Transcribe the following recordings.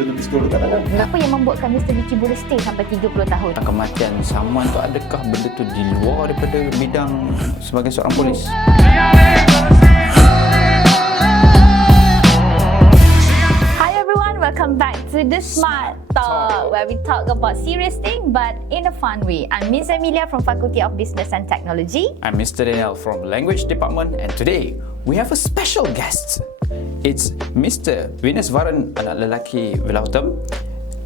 tutup pistol dekat tangan. Apa yang membuatkan Mr. Vicky boleh stay sampai 30 tahun? Kematian someone tu adakah benda tu di luar daripada bidang sebagai seorang polis? Hi everyone, welcome back to the Smart Talk, where we talk about serious things but in a fun way. I'm Miss Emilia from Faculty of Business and Technology. I'm Mr. Daniel from Language Department, and today we have a special guest. It's Mr. Venuswaran, anak lelaki Vilautam.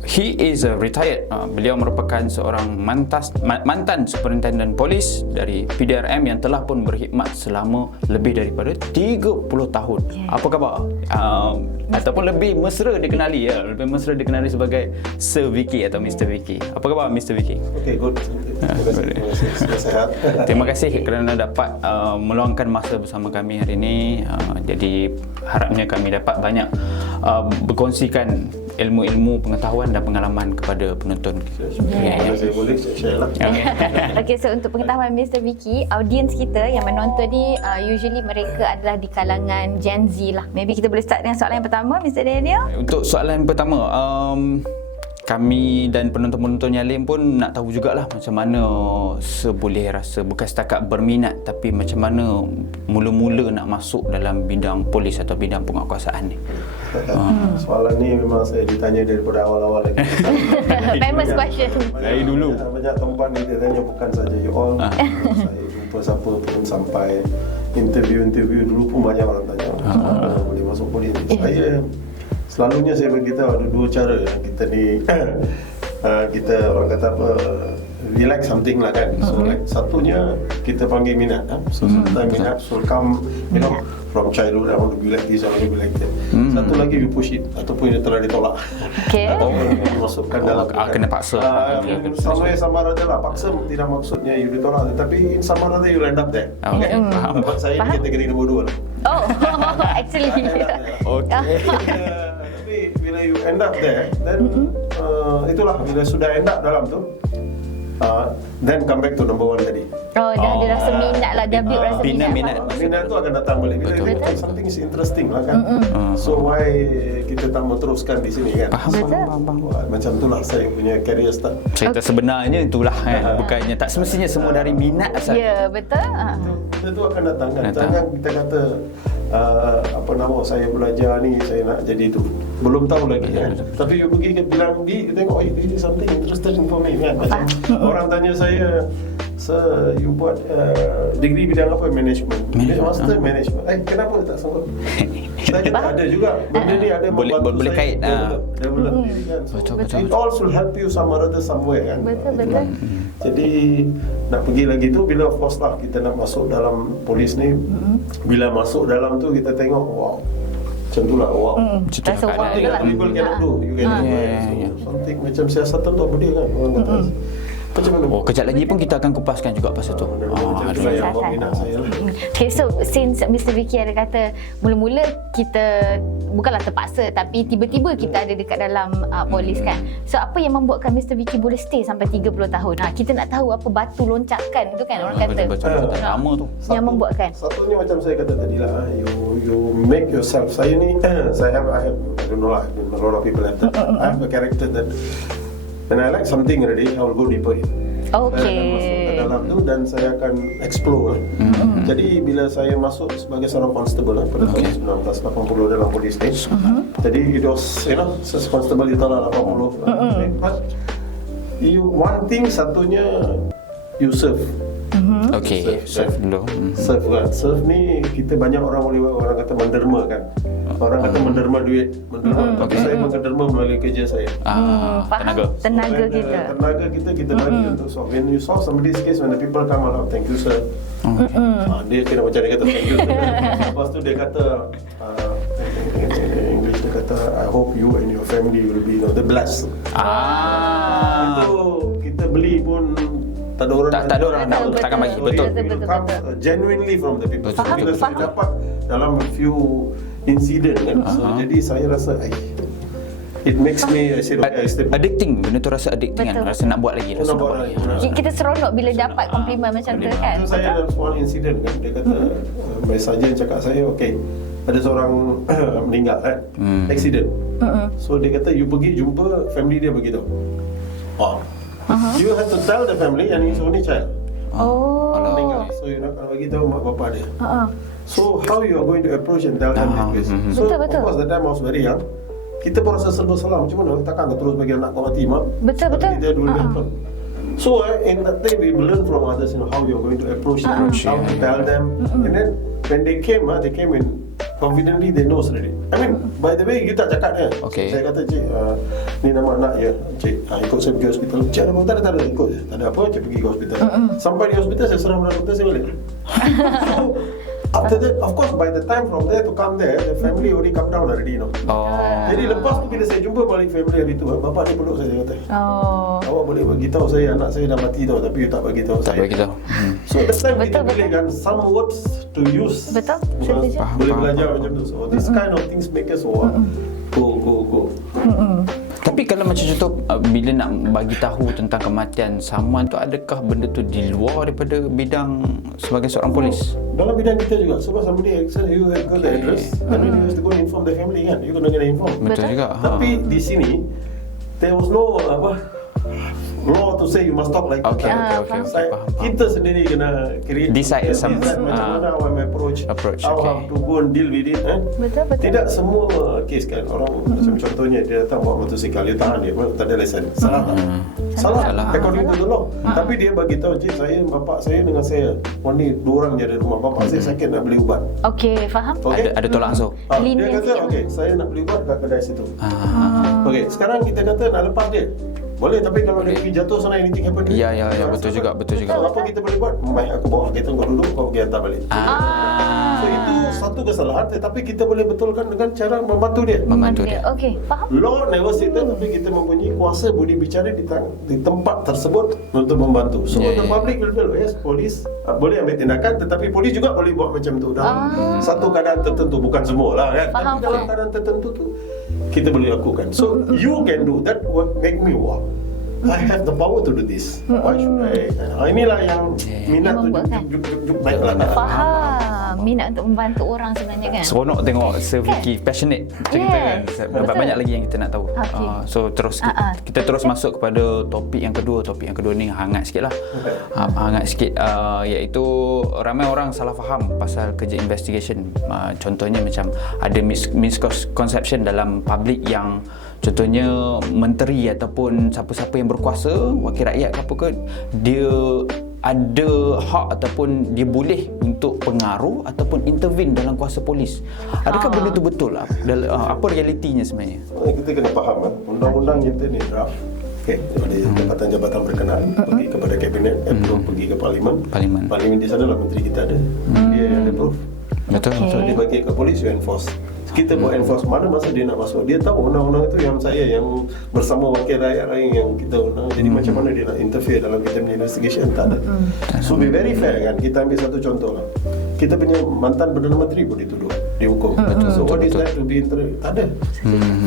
He is a retired. Beliau merupakan seorang mantan superintendent polis dari PDRM yang telah pun berkhidmat selama lebih daripada 30 tahun. Apa khabar? Ataupun lebih mesra dikenali sebagai Sir Vicky atau Mr. Vicky. Apa khabar Mr. Vicky? Okay, good. Terima kasih. Sihat. Terima kasih kerana dapat meluangkan masa bersama kami hari ini. Jadi harapnya kami dapat banyak berkongsikan ilmu-ilmu, pengetahuan dan pengalaman kepada penonton. Kalau saya boleh, saya share lah. Okay, so untuk pengetahuan Mr. Vicky, audiens kita yang menonton ni usually mereka adalah di kalangan Gen Z lah. Maybe kita boleh start dengan soalan yang pertama, Mr. Daniel. Untuk soalan yang pertama, kami dan penonton-penonton yang lain pun nak tahu jugalah macam mana seboleh rasa, bukan setakat berminat tapi macam mana mula-mula nak masuk dalam bidang polis atau bidang penguatkuasaan ni. Soalan ni memang saya ditanya daripada awal-awal lagi. Famous question. Dari dulu. Banyak tempat ni dia tanya, bukan saja you all. Saya jumpa siapa pun sampai interview dulu pun banyak orang tanya, boleh masuk polis. Selalunya saya beritahu ada dua cara kita ni. Kita orang kata apa, we like something lah kan. So like satunya kita panggil minat. So sometimes minat so come, you know, from childhood I want to be like this, I want to be like that. Satu lagi you push it ataupun you telah ditolak. Okay. Ataupun dimasukkan dalam kena paksa. Sama rada lah. Paksa tidak maksudnya you ditolak, tapi sama rada you end up there. Okay, faham. Buat saya ni kategori nombor 2 lah. Oh, actually. Okay. Tapi bila you end up there, then itulah bila sudah end up dalam tu, then come back to number 1 tadi. Oh, dah ada rasa minat lah, dah build rasa minat. Minat tu akan datang balik. Bila you think something is interesting lah kan. So why kita tak mau teruskan di sini kan? Faham. Macam itulah saya punya career start. Cerita sebenarnya itulah kan. Bukannya tak semestinya semua dari minat asal. Ya, betul. Benda tu akan datang kan. Jangan kita kata saya belajar ni, saya nak jadi tu. Belum tahu lagi kan. Tapi you pergi bilang you tengok, this is something interesting for me kan. Macam orang tanya saya, "Sir, you buat degree bidang apa?" Management. Master management. Kenapa tak sanggup? Saya kata ada juga. Benda ni ada boleh kait. Develop diri kan. So, it all should help you somewhere kan. Betul. Jadi nak pergi lagi tu bila of course lah kita nak masuk dalam polis ni. Bila masuk dalam tu kita tengok, wow, macam tu lah, wow. Rasa wow tu lah. People cannot do, you can do. Something macam siasatan tu apa dia kan, orang kata. Macam mana? Kejap lagi pun kita akan kupaskan juga pasal tu. Macam tu yang buat minat saya lah. Okay, so since Mr. Vicky ada kata mula-mula kita bukanlah terpaksa tapi tiba-tiba kita ada dekat dalam polis kan. So apa yang membuatkan Mr. Vicky boleh stay sampai 30 tahun? Kita nak tahu apa batu loncakan tu kan orang kata. Betul. Lama tu. Yang membuatkan. Satunya macam saya kata tadi lah, you make yourself. Saya ni, I don't know lah, a lot of people have that. I have a character that when I like something already, I will go deeper in. Okay. Saya akan masuk ke dalam tu dan saya akan explore lah. Jadi bila saya masuk sebagai seorang constable lah pada tahun 1980 dalam polis ni. Jadi it was, as constable di tahun 80. But one thing, satunya you serve. Okay, serve dulu. Serve kan. Serve ni kita banyak orang kata menderma kan. Orang kata menderma duit. Tapi saya menderma melalui kerja saya. Faham? Tenaga kita. Tenaga kita bagi untuk solve. When you solve somebody's case, when the people come out, thank you sir. Dia kena macam dia kata thank you sir. Lepas tu dia kata English dia kata, I hope you and your family will be the blessed. Itu kita beli pun tak ada orang nak takkan bagi. Betul. Genuinely from the people. Bila saya dapat dalam few incident kan. Jadi saya rasa it makes me, I said okay, I stay. Addicting, benda tu rasa addicting kan. Rasa nak buat lagi, Kita seronok bila dapat komplimen macam tu kan. Saya dalam sebuah insiden kan, dia kata my sergeant cakap saya, okay, ada seorang meninggal kan, accident. So dia kata you pergi jumpa family dia begitu. You have to tell the family and his only child meninggal. So you nak bagi tahu mak bapak dia. So how you are going to approach and tell them like this? So Betul. of course that time I was very young. Kita pun rasa serba salah. Macam mana takkan kau terus bagi anak kau mati mak? Betul. Kita dulu happen. So in that day we learn from others, how you are going to approach them, how to tell them, and then when they came in confidently, they know already. I mean, by the way, you tak cakap dia. Okay. Saya kata, cik, ni nama anak ya, cik, ikut saya pergi hospital. Cik, tak ada, ikut je. Tak ada apa, cik pergi ke hospital. Sampai di hospital, saya serang orang hospital, saya balik. So, after that, of course, by the time from there to come there, the family already come down already, Jadi lepas tu bila saya jumpa balik family hari tu, bapak dia peluk saya kata, awak boleh bagi tahu saya anak saya dah mati tau, tapi you tak bagi tahu saya. bagi tahu. So that time kita pilih kan some words to use. Betul. Boleh belajar macam tu. So this kind of things make us go. Tapi kalau macam contoh bila nak bagi tahu tentang kematian someone tu, adakah benda tu di luar daripada bidang sebagai seorang polis? Dalam bidang kita juga. Sebab somebody accident, you have got the address, and then you have to go inform the family kan. You kena inform. Betul juga. Tapi di sini there was no law to say you must talk like Okay. Faham. Kita sendiri kena create Decide some macam mana our approach, how okay. to go and deal with it. Betul. Tidak semua kes kan orang macam contohnya dia datang bawa motosikal, dia tahan dia tak ada lesen. Salah tak? Salah. According to the law. Tapi dia bagi tahu, cik, saya bapak saya dengan saya, ni dua orang je ada rumah. Bapak saya sakit nak beli ubat. Okey, faham. Okay? Ada tolak ansur. Dia kata okey, saya nak beli ubat kat kedai situ. Okey, sekarang kita kata nak lepas dia. Boleh, tapi kalau dia pergi jatuh sana, anything happen. Ya, betul juga. So, apa kita boleh buat? Baik, aku bawa kereta kau duduk, kau pergi hantar balik. So itu satu kesalahan, tetapi kita boleh betulkan dengan cara membantu dia. Okey, faham. Law never say that, tapi kita mempunyai kuasa budi bicara di tempat tersebut untuk membantu. So the public will feel, yes, polis boleh ambil tindakan, tetapi polis juga boleh buat macam tu dalam satu keadaan tertentu, bukan semua lah kan. Faham, Tapi dalam keadaan tertentu tu kita boleh lakukan. So you can do that. What make me I have the power to do this. Why should I? Inilah yang minat tu juk baiklah. Faham. Minat untuk membantu orang sebenarnya kan. Seronok tengok Sir Vicky passionate cerita kan. Banyak lagi yang kita nak tahu. So terus kita terus masuk kepada topik yang kedua. Topik yang kedua ni hangat sikit lah. Hangat sikit, iaitu ramai orang salah faham pasal kerja investigation. Contohnya macam ada misconception dalam public yang contohnya menteri ataupun siapa-siapa yang berkuasa, wakil rakyat ke apa ke, dia ada hak ataupun dia boleh untuk pengaruh ataupun intervene dalam kuasa polis. Adakah benda tu betul lah? Apa realitinya sebenarnya? Kita kena faham undang-undang kita ni draft. Okay, ada jabatan-jabatan berkenaan pergi kepada kabinet, pergi ke parlimen di sana lah menteri kita ada. Dia yang approve. Betul. So dia bagi ke polis, you enforce. Kita buat enforce mana masa dia nak masuk. Dia tahu undang-undang itu yang saya yang bersama wakil rakyat lain yang kita undang. Jadi macam mana dia nak interfere dalam kita punya investigation, tak ada. So be very fair kan. Kita ambil satu contoh lah. Kita punya mantan Perdana Menteri pun dituduh, dihukum. So what is that to be tak ada.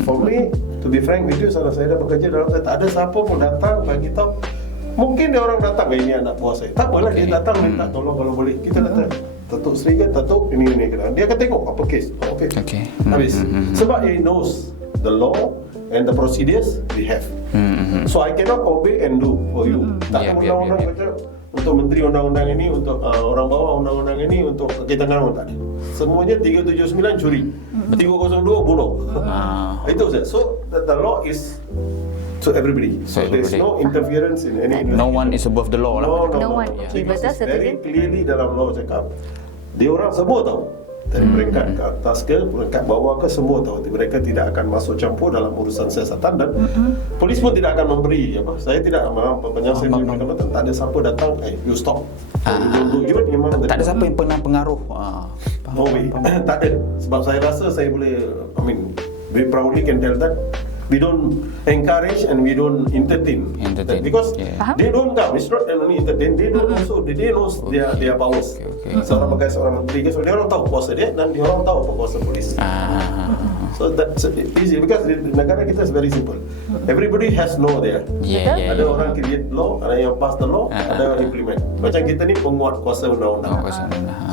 For me, to be frank with you, saya dah bekerja dalam tak ada siapa pun datang bagi tahu. Mungkin dia orang datang, ini anak buah saya. Tak apalah, dia datang minta tolong kalau boleh. Kita kata Datuk Seri kan, Datuk ini kena. Dia akan tengok apa kes. Okay. Habis. Sebab he knows the law and the procedures we have. So I cannot obey and do for you. Tak ada undang-undang kata untuk menteri undang-undang ini, untuk orang bawah undang-undang ini, untuk kita kan tak ada. Semuanya 379 curi. 302 bunuh. Itu saja. So the law is to everybody. So there's no interference in any. No one is above the law lah. No one. Because it's very clearly dalam law cakap, dia orang semua tahu. Dari peringkat ke atas ke peringkat bawah ke, semua tahu. Mereka tidak akan masuk campur dalam urusan siasatan dan polis pun tidak akan memberi apa. Saya tidak penyelesaian perkhidmatan, tak ada siapa datang, you stop. Tak ada siapa yang pernah pengaruh. No way. Tak ada. Sebab saya rasa saya boleh, we proudly can tell that we don't encourage and we don't entertain. Because they don't come. It's not only entertain. They don't also. They know their powers. Seorang menteri ke, so dia orang tahu kuasa dia dan dia orang tahu apa kuasa polis. So that's easy because di negara kita is very simple. Everybody has law there. Ada orang create law, ada yang pass the law, ada yang implement. Macam kita ni penguat kuasa undang-undang.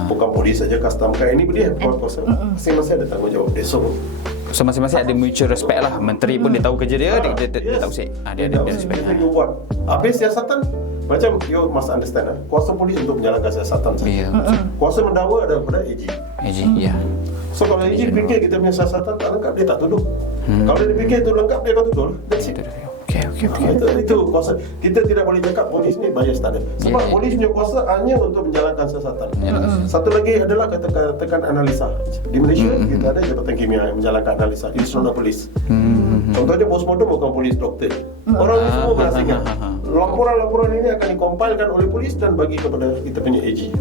Bukan polis saja, custom kan, anybody have penguat kuasa. Masing-masing ada tanggungjawab dia. So masing-masing ada mutual respect lah. Menteri pun dia tahu kerja dia, dia tahu sih. Dia ada respect. Dia buat. Habis siasatan, macam you must understand kuasa polis untuk menjalankan siasatan saja. Kuasa mendakwa ada pada AG. Ya. So kalau AG fikir kita punya siasatan tak lengkap, dia tak tuduh. Kalau dia fikir itu lengkap, dia akan tuduh. That's it. Itu kuasa. Kita tidak boleh cakap polis ni bias, tak ada. Sebab polis punya kuasa hanya untuk menjalankan siasatan. Satu lagi adalah katakan analisa. Di Malaysia kita ada Jabatan Kimia yang menjalankan analisa. It's not a police. Contohnya postmortem bukan polis, doktor. Orang ni semua berasingan. Laporan-laporan ini akan dikompilkan oleh polis dan bagi kepada kita punya AG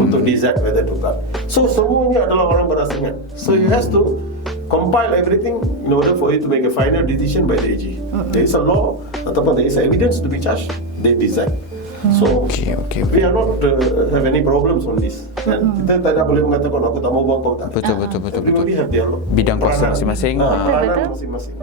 untuk decide whether to cut. So semuanya adalah orang berasingan. So you have to compile everything in order for you to make a final decision by the AG. There is a law ataupun there is evidence to be charged, they decide. So we are not have any problems on this. Kita tidak boleh mengatakan aku tak mau buang kau tak. Betul. Everybody have their bidang kuasa masing-masing. Peranan masing-masing.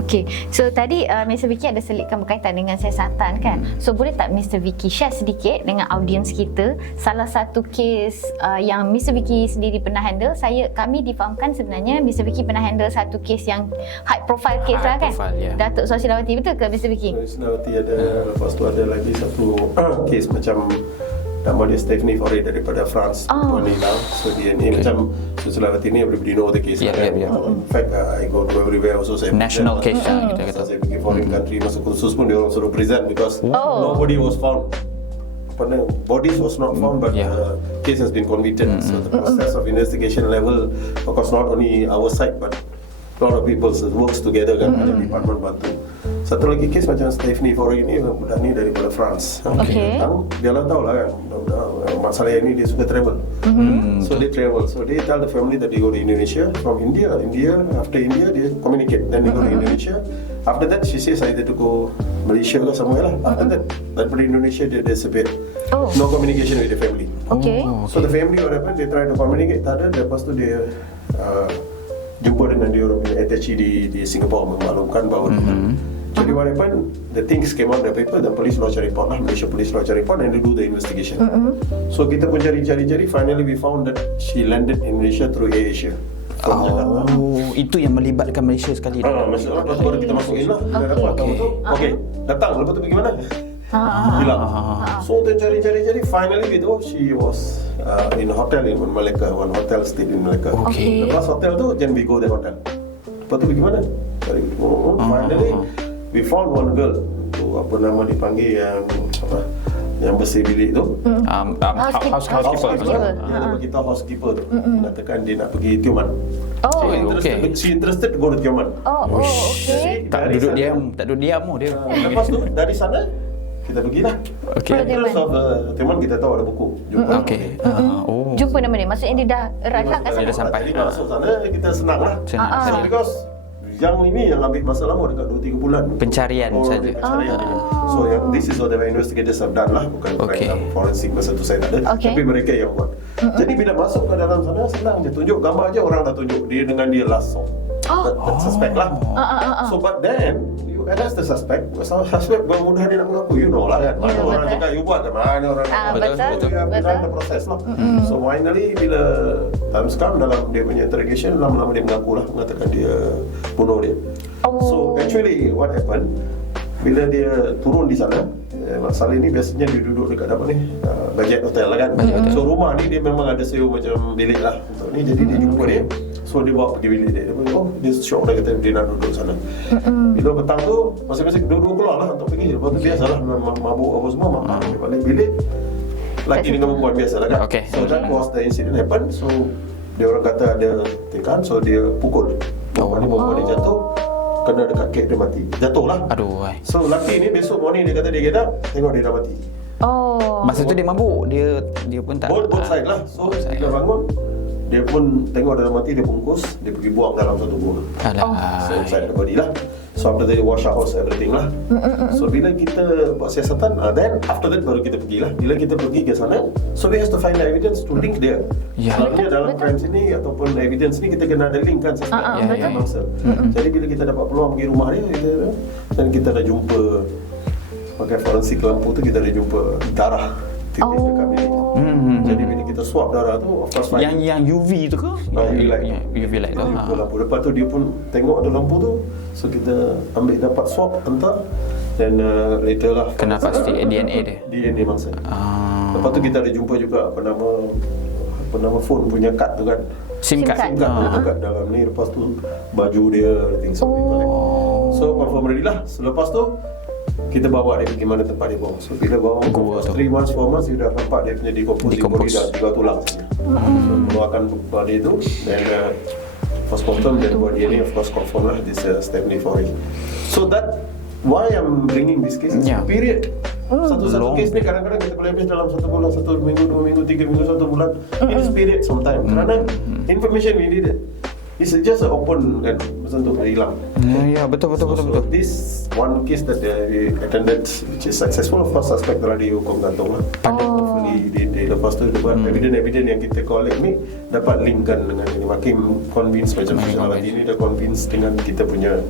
Okay. So tadi Mr. Vicky ada selitkan berkaitan dengan siasatan kan. So boleh tak Mr. Vicky share sedikit dengan audiens kita salah satu kes yang Mr. Vicky sendiri pernah handle. Kami difahamkan sebenarnya Mr. Vicky pernah handle satu kes yang high profile case lah kan. Datuk Sosialawati, betul ke Mr. Vicky? Sosialawati ada, lepas tu ada lagi satu kes macam nama dia Stephanie Faure daripada France. So dia ni macam Sosialawati ni everybody know the case. In fact I go to everywhere also saya national case kita kata. Saya pergi foreign country masuk khusus pun dia orang suruh present because nobody was found. Bodies was not found but case has been convicted. So the process of investigation level, of course not only our side but a lot of people works together kan, ada department bantu. Satu lagi kes macam Stephanie Faure ini, budak ni daripada France. Dia lah tahu lah kan, masalah ini dia suka travel. So they travel. So they tell the family that they go to Indonesia. From India, after India they communicate. Then they go to Indonesia. After that she says either to go Malaysia ke somewhere lah. After that, daripada Indonesia dia disappear. No communication with the family. So the family what happened, they try to communicate. Tak ada. Lepas tu dia jumpa dengan dia orang punya attaché di Singapore memaklumkan bahawa jadi what happened, the things came out in the paper, the police lodge a report lah, Malaysia police lodge a report and they do the investigation. So kita pun cari, finally we found that she landed in Malaysia through AirAsia. Itu yang melibatkan Malaysia sekali. Masalah lepas baru kita masukin lah. Dah dapat tahu tu. Datang, lepas tu pergi mana? Hilang. So dia cari, finally gitu, she was in a hotel in Malacca, one hotel stayed in Malacca. Lepas hotel tu, then we go the hotel. Lepas tu pergi mana? Cari. Finally we found one girl tu apa nama dipanggil yang bersih bilik tu. Housekeeper. Dia bagi tahu housekeeper tu. Mengatakan dia nak pergi Tioman. She interested to go to Tioman. Tak duduk diam dia. Lepas tu dari sana kita pergilah. Terus Tioman kita tahu ada buku. Jumpa. Jumpa nama dia. Maksudnya dia dah arrive lah kat sana. Dia dah sampai. Jadi masuk sana kita senang lah. Because yang ini yang ambil masa lama dekat 2-3 bulan pencarian saja. So this is what the investigators have done lah, bukan forensik masa tu saya tak ada, tapi mereka yang buat. Jadi bila masuk ke dalam sana senang je, tunjuk gambar aja orang dah tunjuk dia dengan dia last suspect lah. So but then you arrest the suspect, suspect bermudah dia nak mengaku, you know lah kan, mana orang cakap you buat, mana orang betul. ada proses lah. So finally bila time sekarang dalam dia punya interrogation, lama-lama dia mengaku lah, mengatakan dia bunuh dia. So actually what happened, bila dia turun di sana, masalah ini biasanya dia duduk dekat apa ni, budget hotel lah kan. So rumah ni dia memang ada sewa macam bilik lah untuk ni, jadi dia jumpa dia. So dia bawa pergi bilik dia. Dia pun, dia shock, dia kata dia nak duduk sana. Bila petang tu, masing-masing dua-dua keluar lah untuk pergi. Lepas tu biasalah mabuk apa semua, makan. Dia balik bilik, laki dengan perempuan biasa lah kan. So that was the incident happen. So dia orang kata ada tekan, so dia pukul. Perempuan ni jatuh, kena dekat kek dia mati. Jatuh lah. So laki ni besok morning dia kata dia get up, tengok dia dah mati. Masa tu dia mabuk, dia pun tak. Both side lah. So bila bangun, dia pun tengok dalam mati, dia bungkus, dia pergi buang dalam satu gua. So inside the body lah. So after that wash our house everything lah. So bila kita buat siasatan, then after that baru kita pergi lah. Bila kita pergi ke sana, so we have to find the evidence to link dia. Ya. Selalunya dalam crime sini ataupun evidence ni kita kena ada link kan suspect. betul. Mangsa. Jadi bila kita dapat peluang pergi rumah dia, dan kita dah jumpa pakai forensik lampu tu, kita dah jumpa darah titik dekat bilik tu. Jadi bila kita swab darah tu, of course fine. Yang UV tu ke? UV light. UV light tu. Jumpa lampu. Lepas tu dia pun tengok ada lampu tu, so kita ambil dapat swab hantar, dan later lah Kena pasti DNA dia. DNA mangsa. Lepas tu kita ada jumpa juga apa nama phone punya kad tu kan. SIM card. SIM Kad tu dekat dalam ni. Lepas tu baju dia, things something like. So confirm ready lah. So, lepas tu kita bawa dia pergi mana tempat dia buang. So bila bawa Gua tu. 3 months, 4 months, dia dah nampak dia punya decomposing body dah tinggal tulang saja. So keluarkan body tu, dan first confirm dan buat DNA, of course confirm lah this Stephanie Fori. So that why I'm bringing this case is period. Satu case ni kadang-kadang kita boleh habis dalam 1 bulan, 1 minggu, 2 minggu, 3 minggu, 1 bulan. It is period sometimes. Kerana information we needed. It's just an open kan, macam tu hilang. Ya, betul. So this one case that we attended, which is successful, of course suspect telah dihukum gantung lah. Hopefully dia lepas tu dapat evidence yang kita collect ni dapat linkkan dengan ini. Makin convince macam lagi ni dah convince dengan kita punya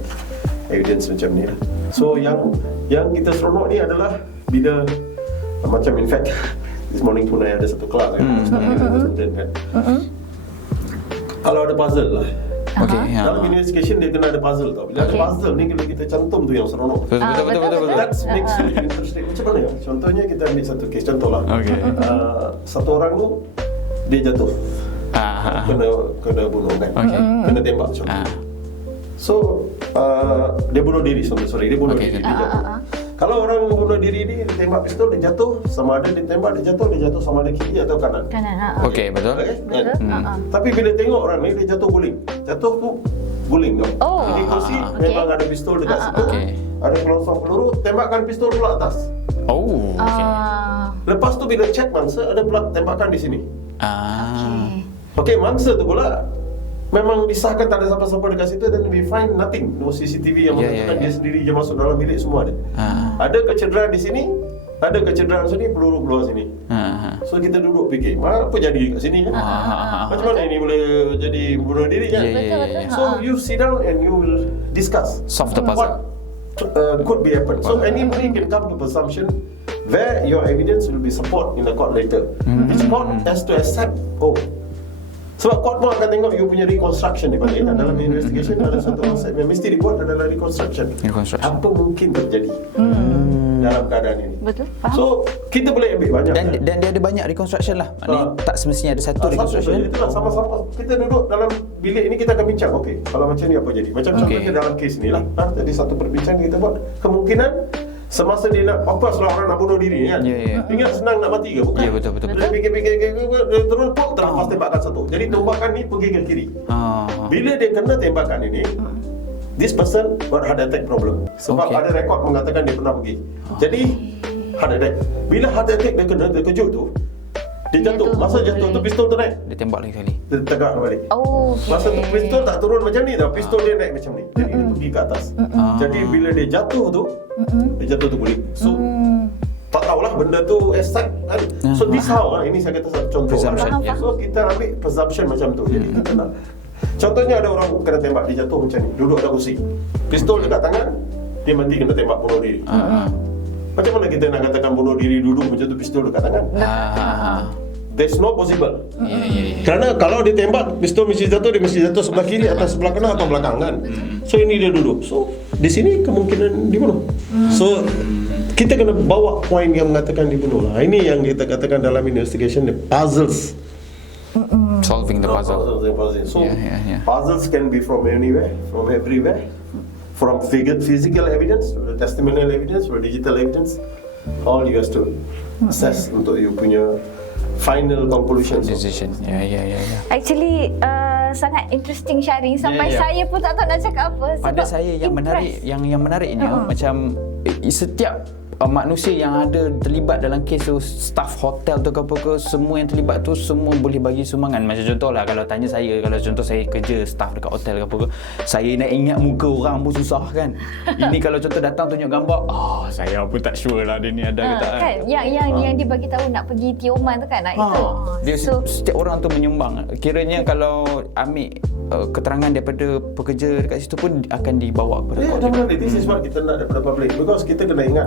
evidence macam ni lah. So yang kita seronok ni adalah bila macam in fact this morning pun ada satu kelas kan. Kalau ada puzzle lah. Okey. Dalam investigation dia kena ada puzzle tau. Bila ada puzzle ni kalau kita cantum tu yang seronok. Betul. That makes you interesting. Macam mana ya? Contohnya kita ambil satu case contoh lah. Okey. Satu orang tu dia jatuh. Kena bunuh kan. Kena tembak contoh. So dia bunuh diri sorry dia bunuh diri dia jatuh. Kalau orang bunuh diri ni tembak pistol dia jatuh, sama ada dia tembak dia jatuh sama ada kiri atau kanan. Okey, betul. Tapi bila tengok orang ni dia jatuh guling. Jatuh tu guling tau. Jadi kursi memang ada pistol dekat situ. Ada kelongsong peluru, tembakan pistol pula atas. Lepas tu bila check mangsa ada pula tembakan di sini. Okey, mangsa tu pula memang disahkan tak ada siapa-siapa dekat situ, dan we find nothing, no CCTV yang menunjukkan dia sendiri je masuk dalam bilik semua ada. Ada kecederaan di sini, ada kecederaan sini, peluru keluar sini. So kita duduk fikir, apa jadi kat sini kan? Macam mana ini boleh jadi bunuh diri kan? So you sit down and you will discuss Solve the puzzle. What could be happen. So anybody can come to presumption where your evidence will be support in the court later. Which court has to accept, sebab court pun akan tengok you punya reconstruction di balik. Dalam investigation ada satu konsep yang mesti dibuat adalah reconstruction. Apa mungkin terjadi dalam keadaan ini. Betul, faham. So kita boleh ambil banyak Dan dia ada banyak reconstruction lah. Maknanya tak semestinya ada satu reconstruction. Itulah sama-sama kita duduk dalam bilik ini kita akan bincang. Okey, kalau macam ni apa jadi? Macam contohnya dalam kes ni lah. Jadi satu perbincangan kita buat kemungkinan semasa dia nak seorang orang nak bunuh diri kan. Ingat senang nak mati ke? Bukan. Ya, betul. Dia fikir terus pok terlepas tembakan satu. Jadi tembakan ni pergi ke kiri. Bila dia kena tembakan ini, this person got heart attack problem. Sebab ada rekod mengatakan dia pernah pergi. Jadi heart attack. Bila heart attack dia kena terkejut tu, dia jatuh. Masa jatuh tu pistol tu naik. Dia tembak lagi kali. Dia tegak balik. Masa tu pistol tak turun macam ni tau. Pistol dia naik macam ni. Jadi dia pergi ke atas. Jadi bila dia jatuh tu, dia jatuh tu guling. So tak tahulah benda tu exact kan. So this how ini saya kata satu contoh. Presumption, So kita ambil presumption macam tu. Jadi kita nak contohnya ada orang kena tembak, dia jatuh macam ni, duduk atas kursi. Pistol dekat tangan, dia mati kena tembak bunuh diri. Macam mana kita nak katakan bunuh diri duduk macam tu pistol dekat tangan? There's no possible. Kerana kalau dia tembak, pistol mesti jatuh sebelah kiri atau sebelah kanan atau belakang kan. So ini dia duduk. So di sini kemungkinan dibunuh. So kita kena bawa poin yang mengatakan dibunuh lah. Ini yang kita katakan dalam investigation, the puzzles. Solving the puzzle. So puzzles can be from anywhere, from everywhere. From physical evidence, to the testimonial evidence, or digital evidence. All you have to assess untuk you punya final conclusion. Decision. Ya. Actually sangat interesting sharing sampai saya pun tak tahu nak cakap apa. Pada saya yang menarik, yang menariknya macam setiap manusia yang ada terlibat dalam kes tu, staff hotel tu ke apa ke, semua yang terlibat tu semua boleh bagi sumbangan. Macam contohlah kalau tanya saya, kalau contoh saya kerja staff dekat hotel ke apa ke, saya nak ingat muka orang pun susah kan. Ini kalau contoh datang tunjuk gambar, saya pun tak sure lah dia ni ada ke tak kan. Yang dia bagi tahu nak pergi Tioman tu kan, itu. Dia setiap orang tu menyumbang. Kiranya kalau ambil keterangan daripada pekerja dekat situ pun akan dibawa kepada definitely. This is what kita nak daripada public, because kita kena ingat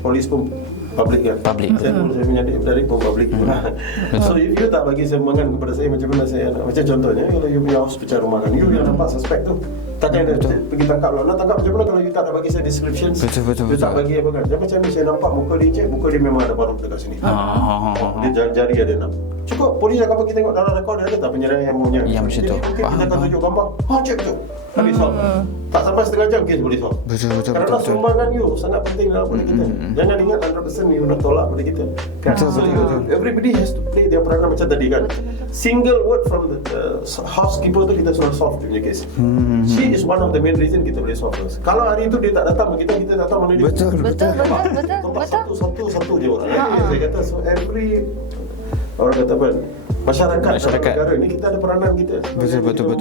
polis pun public kan. Saya punya adik-beradik pun public juga. So if you tak bagi sumbangan kepada saya, macam mana saya nak, macam contohnya kalau you punya house pecah rumah kan, you yang nampak suspect tu, takkan dia pergi tangkap lah. Nak tangkap macam mana kalau you tak nak bagi saya description, you tak bagi apa kan. Macam ni saya nampak muka dia cek, muka dia memang ada baru dekat sini. Dia jari ada enam. Cukup polis akan pergi tengok dalam rekod dia ada tak penyerang yang punya. Yang macam tu. Okey, kita akan tunjuk gambar. Cek tu. Habis solve. Tak sampai setengah jam kes boleh solve. Betul. Kerana sumbangan you sangat penting dalam pada kita. Jangan ingat 100% you nak tolak pada kita. Betul. Everybody has to play their peranan macam tadi kan. Single word from the housekeeper tu kita sudah solve dia punya kes. She is one of the main reason kita boleh solve first. Kalau hari tu dia tak datang, kita datang mana dia. Betul. Satu je orang. Saya kata so every orang kata apa? Masyarakat negara ni kita ada peranan kita. Betul.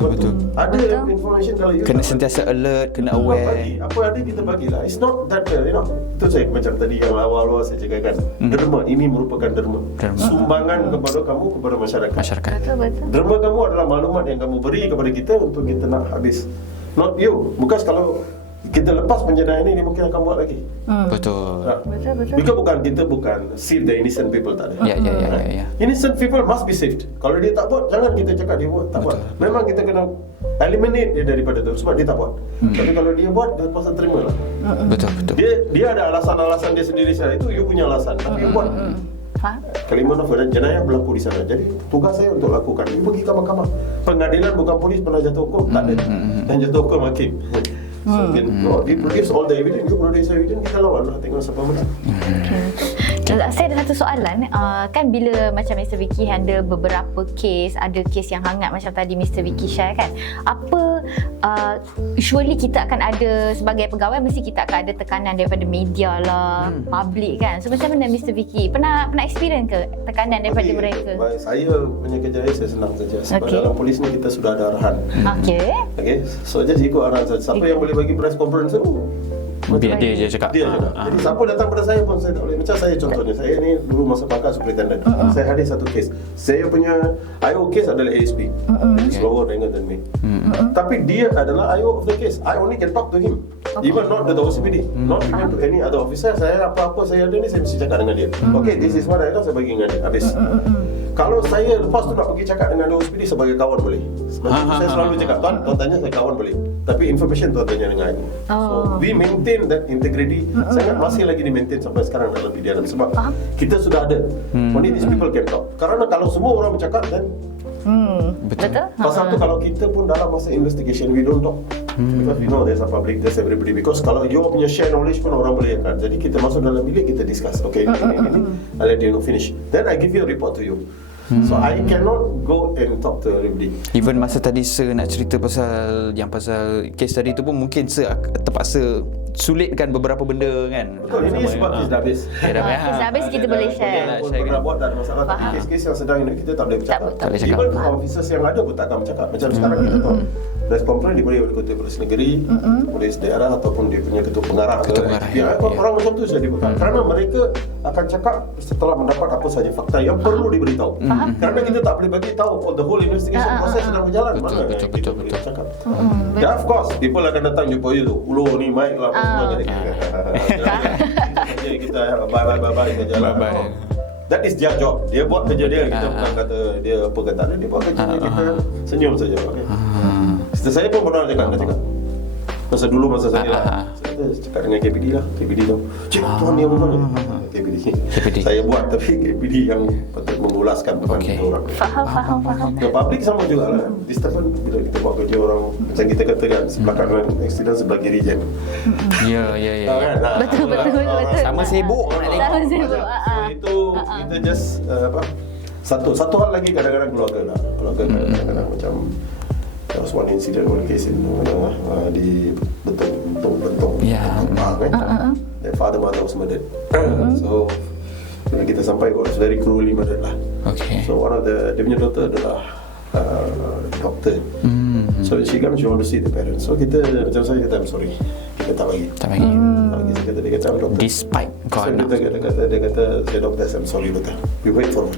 Ada information kalau you kena sentiasa alert, kena aware. Apa ada kita bagilah. It's not that itu saya macam tadi yang awal-awal saya cakapkan. Derma ini merupakan derma. Sumbangan kepada kamu, kepada masyarakat. Betul. Derma kamu adalah maklumat yang kamu beri kepada kita untuk kita nak habis. Not you. Bukan kalau kita lepas penjenayah ini, dia mungkin akan buat lagi. Betul. Kita bukan save the innocent people, tak ada. Ya. Innocent people must be saved. Kalau dia tak buat, jangan kita cakap dia buat, tak buat. Memang kita kena eliminate dia daripada tu sebab dia tak buat. Tapi kalau dia buat, dia pasal terima lah. Betul. Dia ada alasan-alasan dia sendiri sana. Itu you punya alasan. Tapi you buat. Kalimah jenayah berlaku di sana. Jadi tugas saya untuk lakukan. You pergi ke mahkamah. Pengadilan bukan polis pernah jatuh hukum, tak ada. Dan jatuh hukum hakim. So we produce all the evidence, you produce evidence, kita lawan lah, tengok siapa menang. Saya ada satu soalan, kan bila macam Mr. Vicky handle beberapa kes, ada kes yang hangat macam tadi Mr. Vicky share kan, apa usually kita akan ada sebagai pegawai, mesti kita akan ada tekanan daripada media lah, public kan. So macam mana Mr. Vicky, pernah experience ke tekanan daripada mereka? Saya punya kerja saya senang saja sebab dalam polis ni kita sudah ada arahan. So just ikut arahan saja. Siapa yang boleh bagi press conference tu, biar dia je cakap. Jadi siapa datang pada saya pun saya tak boleh. Macam saya contohnya, saya ni dulu masa pakar superintendent. Saya hadir satu kes. Saya punya IO case adalah ASP. He's lower rank than me. Tapi dia adalah IO of the case. I only can talk to him. Even not the OCPD. Not even to any other officer. Saya apa-apa saya ada ni, saya mesti cakap dengan dia. Okay, this is what I know, saya bagi dengan dia. Habis. Kalau saya lepas tu nak pergi cakap dengan OCPD sebagai kawan boleh. Saya selalu cakap, tuan tanya saya kawan boleh. Tapi information tuan tanya dengan I. So we maintain that integrity. Sangat masih lagi di maintain sampai sekarang dalam PDRM sebab kita sudah ada. Only these people can talk. Kerana kalau semua orang bercakap, then Betul. pasal tu kalau kita pun dalam masa investigation, we don't talk. Because we know there's a public, there's everybody. Because kalau you punya share knowledge pun orang boleh kan. Jadi kita masuk dalam bilik, kita discuss. Okay, ini. I let you know finish. Then I give you a report to you. So I cannot go and talk to everybody. Even masa tadi Sir nak cerita pasal kes tadi tu pun mungkin Sir terpaksa sulitkan beberapa benda kan. Betul, ini sebab kes dah habis. Kes dah habis kita boleh share. Pernah buat tak ada masalah. Tapi kes-kes yang sedang ini kita tak boleh bercakap. Tak boleh cakap. Even officers yang ada pun tak akan bercakap. Macam sekarang kita tahu press conference diberi oleh ketua polis negeri, polis daerah ataupun dia punya ketua pengarah. Orang macam tu saja dibuat. Kerana mereka akan cakap setelah mendapat apa saja fakta yang perlu diberitahu. Kerana kita tak boleh bagi tahu the whole investigation proses sedang berjalan. Mana kita boleh cakap. Ya, of course people akan datang jumpa you tu. Ulo ni mic lah semua kita bye jalan. That is their job. Dia buat kerja dia. Kita bukan kata dia apa kata dia buat kerja dia. Kita senyum saja. Saya pun pernah cakap. Masa saya lah, saya cakap dengan KPD lah. KPD tu, cik tuan ni apa mana? KPD. Saya buat tapi KPD yang patut mengulaskan bukan orang. Faham. Public sama juga lah. Disturbance bila kita buat kerja orang, macam kita kata kan, sebelah kanan accident, sebelah kiri jam. Ya. Betul. Sama sibuk. Itu kita just satu hal lagi kadang-kadang keluarga lah. Keluarga kadang-kadang macam there was one incident, one case di bentuk-bentuk Ya. The father mother was murdered. So bila kita sampai, it was very cruelly murdered lah. Okay. So one of dia punya daughter adalah doktor. So she comes, she want to see the parents. So kita macam saya kata, I'm sorry, kita tak bagi. Tak bagi. Tak bagi. Saya kata, dia kata, I'm doktor. Despite kau So anak. dia kata, saya doktor, I'm sorry doktor. We wait for her.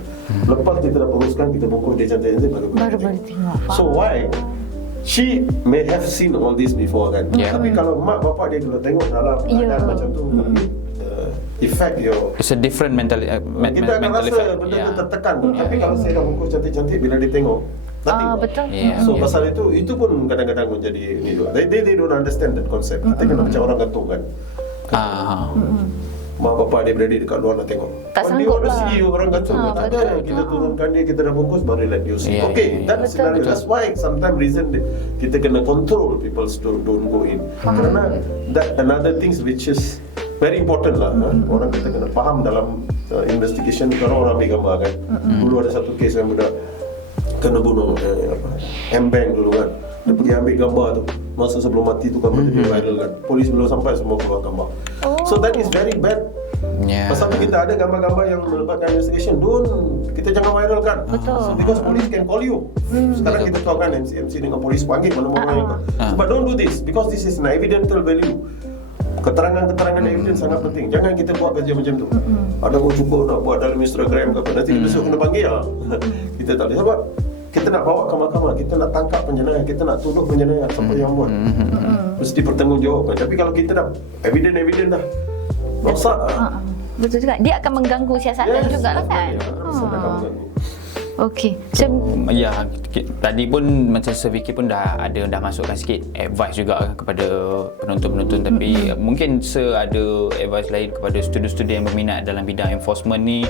Lepas kita dah uruskan, kita bungkus dia cantik-cantik, baru Baru tengok. So why? She may have seen all this before kan. Yeah. Tapi kalau mak bapak dia kalau tengok dalam keadaan macam tu, effect your It's a different mental kita akan mental rasa effect. benda tu tertekan tu. Tapi kalau saya dah bungkus cantik-cantik, bila dia tengok nothing. Betul. Yeah. So pasal itu pun kadang-kadang menjadi ni juga. They don't understand that concept. Kita kena macam orang gantung kan. Mak bapak dia berada dekat luar nak tengok. Tak When they sanggup want to lah. see orang gantung, tak ada. betul. Kita turunkan dia, kita dah bungkus, baru let you see. Yeah, Okay, yeah, that's betul, scenario. betul. That's why sometimes reason kita kena control people don't go in. Kerana that another things which is very important lah. Orang kita kena faham dalam investigation. Kalau orang ambil gambar kan. Dulu ada satu kes yang budak kena bunuh M-Bank dulu kan. Dia pergi ambil gambar tu. Masa sebelum mati tu kan menjadi viral kan. Polis belum sampai semua keluar gambar. So that is very bad. Yeah. Pasal tu kita ada gambar-gambar yang melibatkan investigation. Kita jangan viralkan. Betul. So, because police can call you. Sekarang kita tahu kan MC dengan polis panggil mana-mana yang But don't do this because this is an evidential value. Keterangan-keterangan evidence sangat penting. Jangan kita buat kerja macam tu. Ada orang cukup nak buat dalam Instagram ke apa, nanti besok kena panggil lah. Kita tak boleh. Sebab kita nak bawa ke mahkamah, kita nak tangkap penjenayah, kita nak tuduh penjenayah siapa yang buat. Mesti bertanggungjawabkan. Tapi kalau kita dah evidence dah rosak. Betul juga. Dia akan mengganggu siasatan jugalah kan. Okey. So Ya, tadi pun macam Sir Vicky pun dah masukkan sikit advice juga kepada penonton-penonton, tapi mungkin Sir ada advice lain kepada student-student yang berminat dalam bidang enforcement ni,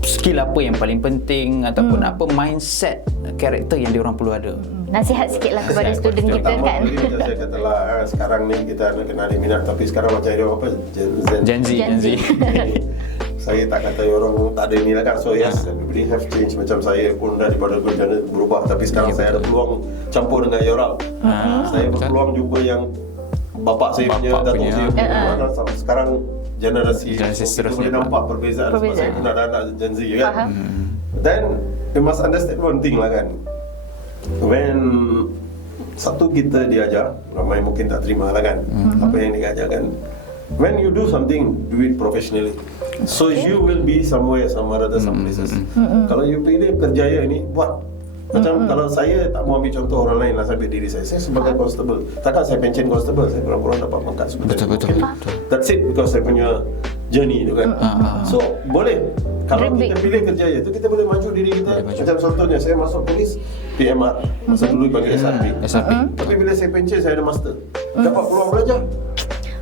skill apa yang paling penting ataupun apa mindset karakter yang diorang perlu ada. nasihat sikitlah kepada student kita Pertama kan. kali macam saya katalah, sekarang ni kita nak kena ada minat, tapi sekarang macam dia apa Gen Z. Saya tak kata orang tak ada ni lah kan. So yes, everybody have change. Macam saya pun daripada kerja berubah, tapi sekarang saya ada peluang campur dengan orang. Saya berpeluang jumpa yang bapak saya punya, datuk saya punya. Sekarang generasi kita seterusnya. boleh nampak perbezaan. Sebab saya pun ada anak Gen Z kan. Then you must understand one thing lah kan. When satu kita diajar, ramai mungkin tak terima lah kan apa yang diajarkan. When you do something, do it professionally. So you will be somewhere, some places. Kalau you pilih kerjaya ini, buat. Macam kalau saya tak mau ambil contoh orang lain lah, saya ambil diri saya. Saya sebagai constable, takkan saya pension constable, saya kurang-kurang dapat pangkat sebenarnya. Betul. That's it, because saya punya journey tu kan. So boleh. Kalau Dream kita big. pilih kerjaya itu, kita boleh maju diri kita. Macam contohnya, saya masuk polis PMR, masa dulu panggil SRP. Tapi bila saya pension, saya ada master. Dapat peluang belajar.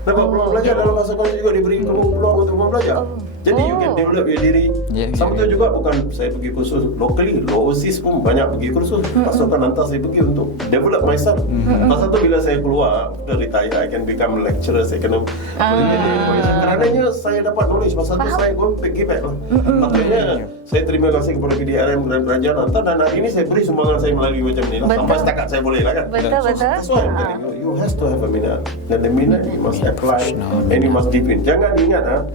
Dapat peluang belajar dalam masa kerja juga, diberi peluang untuk belajar. Jadi you can develop your diri. Sama tu juga, bukan saya pergi kursus locally, overseas pun banyak pergi kursus. Pasukan hantar saya pergi untuk develop myself. Masa tu bila saya keluar, after retire, I can become lecturer, saya kena kerananya saya dapat knowledge. Masa tu saya go back, give back lah. Maksudnya saya terima kasih kepada PDRM dan kerajaan hantar, dan hari ini saya beri sumbangan saya melalui macam ni lah. Sampai setakat saya boleh lah kan. Betul. That's why I'm telling you, you has to have a minat. Dan the minat you must apply and you must deep in. Jangan ingat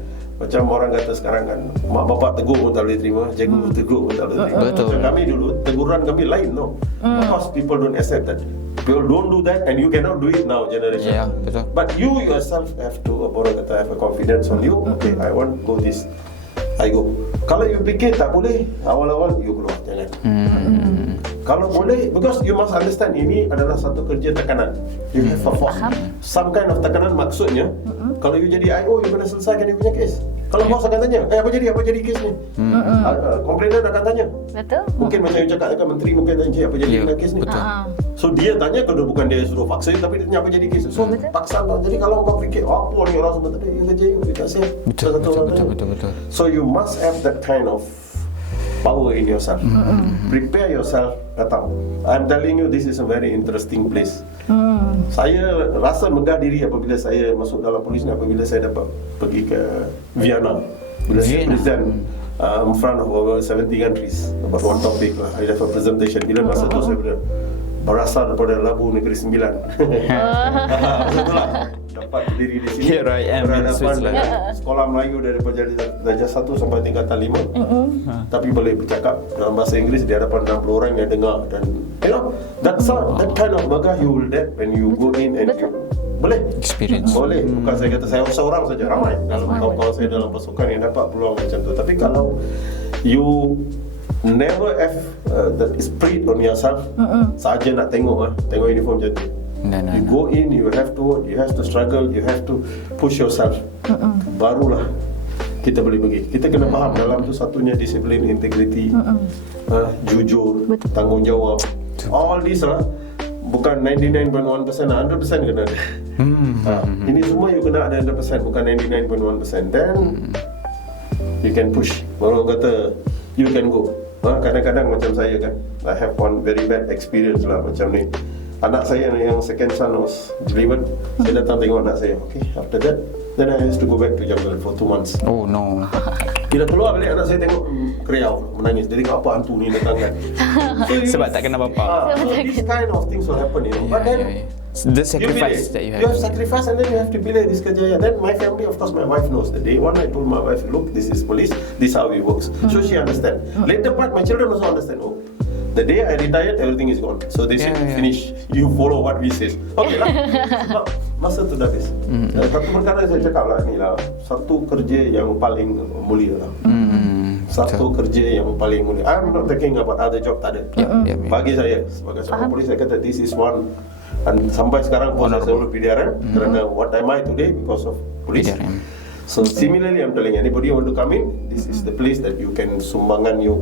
macam orang kata sekarang kan, mak bapak tegur pun tak boleh terima, cikgu tegur pun tak boleh terima. Betul. Macam kami dulu, teguran kami lain because people don't accept that. People don't do that and you cannot do it now generation. Yeah, betul. But you yourself have to, orang kata, have a confidence on you. Okay, I want go this, I go. Kalau you fikir tak boleh, awal-awal you keluar, jangan. Kalau boleh, because you must understand, ini adalah satu kerja tekanan. You have a force. Some kind of tekanan maksudnya, kalau you jadi IO, you kena selesaikan you punya kes. Kalau bos akan tanya, apa jadi kes ni? Komplainan akan tanya. Betul. Mungkin macam you cakap dekat menteri, mungkin tanya, apa jadi dengan kes ni? So dia tanya, kalau bukan dia suruh paksa, tapi dia tanya apa jadi kes. So paksa kau. Jadi kalau kau fikir, apa ni orang sebenarnya, you kerja you, you tak siap. Betul. So you must have that kind of power in yourself. Prepare yourself datang. I'm telling you, this is a very interesting place. Saya rasa megah diri apabila saya masuk dalam polis ni, apabila saya dapat pergi ke Vienna. Bila saya present in front of over 70 countries about one topic lah. I have a presentation. Bila masa tu saya berasal daripada Labu Negeri Sembilan. Masa tu lah. dapat berdiri di sini. Here I am in berhadapan Switzerland. dengan sekolah Melayu daripada darjah 1 sampai tingkatan 5. Tapi boleh bercakap dalam bahasa Inggeris di hadapan 60 orang yang dengar, dan that kind of bagah you will get when you go in and you boleh Experience. boleh, bukan saya kata saya seorang saja, ramai dalam kawan-kawan saya dalam pasukan yang dapat peluang macam tu. Tapi kalau you never have that spirit on yourself, saja nak tengok uniform macam tu. You go in, you have to work, you have to struggle, you have to push yourself. Barulah kita boleh pergi. Kita kena faham dalam tu satunya disiplin, integriti, jujur, tanggungjawab. All this lah, bukan 99.1%, 100% kena ada. Ini semua you kena ada 100%, bukan 99.1%. Then you can push. Baru kata you can go. Kadang-kadang macam saya kan, I have one very bad experience lah macam ni. Anak saya yang second son was delivered. Saya datang tengok anak saya. Okay, after that, then I used to go back to jungle for 2 months. Oh no. Bila keluar balik anak saya tengok kriau, menangis. Jadi apa hantu ni datang kan? Sebab tak kena apa-apa. So this kind of things will happen, But then The sacrifice that you have. You have sacrifice, and then you have to belay this kerja. Then my family, of course, my wife knows. The day one, I told my wife, look, this is police. This is how it works. So she understand. Later part, my children also understand. Oh, the day I retired, everything is gone. So they say, finish. You follow what we say. Okay lah. Sebab masa tu dah habis. Satu perkara saya cakap lah ni lah. Satu kerja yang paling mulia lah. Satu kerja yang paling mulia. I'm not talking about other job, tak ada. Bagi saya, sebagai seorang polis, saya kata this is one. Dan sampai sekarang pun saya selalu PDRM kerana what am I today because of police. PDRM. So similarly, I'm telling anybody who want to come in, this is the place that you can sumbangan, you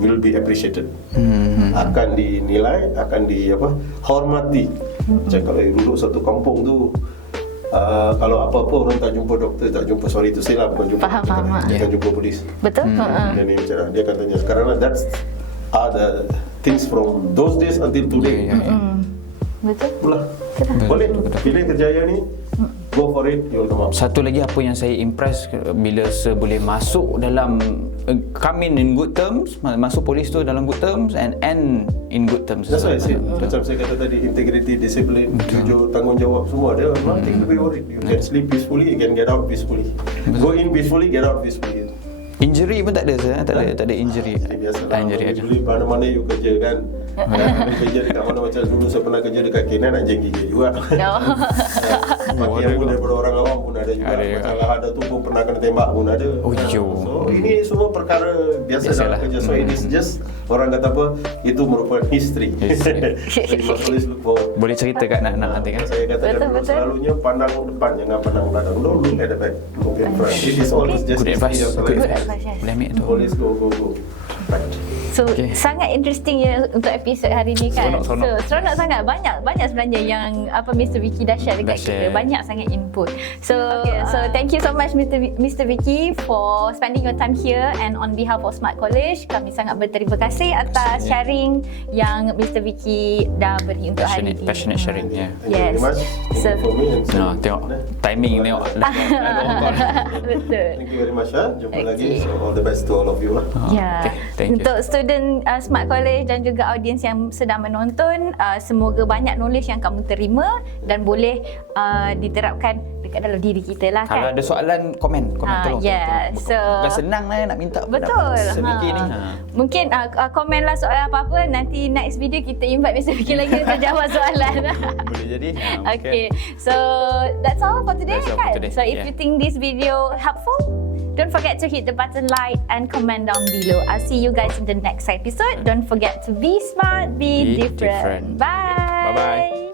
will be appreciated. Akan dinilai, akan hormati. Macam kalau duduk satu kampung tu, kalau apa-apa orang tak jumpa doktor, tak jumpa, sorry to say lah, bukan jumpa doktor, dia akan jumpa polis. Betul. Dia akan tanya sekarang lah, that's are the things from those days until today. Betul. Boleh pilih kejayaan ni, go for it, you will come up. Satu lagi apa yang saya impress bila saya boleh masuk dalam come in good terms, masuk polis tu dalam good terms and end in good terms. That's why I said, macam saya kata tadi, integrity, disiplin, jujur, tanggungjawab, semua ada. Nothing to be worried. You can sleep peacefully, you can get out peacefully. Go in peacefully, get out peacefully. Injury pun tak ada saya, tak ada injury. Biasalah, usually mana-mana you kerja kan. Kerja dekat mana, macam dulu saya pernah kerja dekat Kenan, anjing gigit juga. Bagian pun daripada orang awam pun ada juga. Masalah ada tu pun pernah kena tembak pun ada. So ini semua perkara biasa dalam kerja. So it is just, orang kata apa, itu merupakan history. So you must always look forward. Boleh cerita kat anak-anak nanti kan. Saya katakan selalunya pandang depan, jangan pandang belakang. Don't look at the back, look at front. It is always just good advice. Yes. Boleh ambil tu. Always go. Right. So sangat interesting ya untuk episod hari ni kan. Seronok. So seronok sangat, banyak sebenarnya yang Mr. Vicky dah share dekat kita. Banyak sangat input. So thank you so much Mr. Vicky for spending your time here, and on behalf of Smart College, kami sangat berterima kasih atas sharing yang Mr. Vicky dah beri untuk hari ini. Passionate sharing. Thank you very much. Thank you for me and tengok timing, tengok dah Betul. Thank you very much. Jumpa lagi. So all the best to all of you lah. Thank you. Untuk student Smart College dan juga audiens yang sedang menonton, semoga banyak knowledge yang kamu terima dan boleh diterapkan dekat dalam diri kita lah kan. Kalau ada soalan, komen tolong. Bukan senang lah nak minta betul. Mr. Vicky ni. Mungkin komen lah soalan apa-apa, nanti next video kita invite Mr. Vicky lagi untuk jawab soalan. Boleh jadi. Okay, so that's all for today kan. So if you think this video helpful, don't forget to hit the button like and comment down below. I'll see you guys in the next episode. Don't forget to be smart, be different. Bye. Bye-bye.